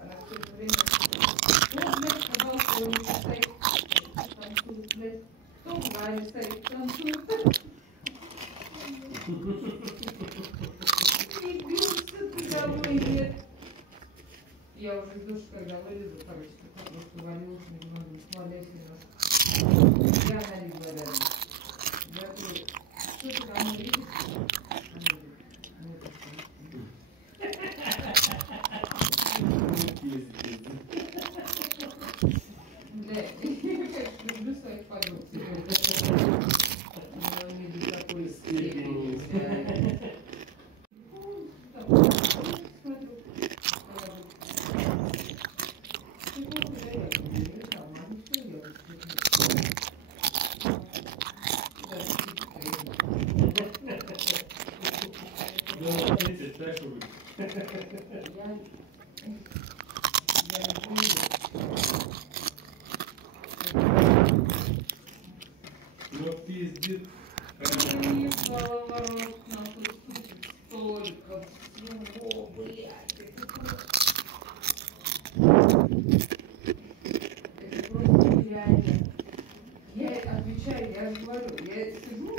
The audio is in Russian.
Она все это время... Кто, блядь, сказал, что он не стоит? Танцует, блядь. Кто в зале стоит, танцует? И бьются ты домой, нет. Я уже из души, когда вылезу, короче, потому что валилась, не могу, свалясь немножко. Я налегла рядом. Я говорю, что ты там видишь? Да, я как люблю своих подруг. Я не до такой степени. Ну пиздит. Не поворот, нахуй, столько всего, блядь. Это просто нереально. Я отвечаю, я же говорю, я сижу,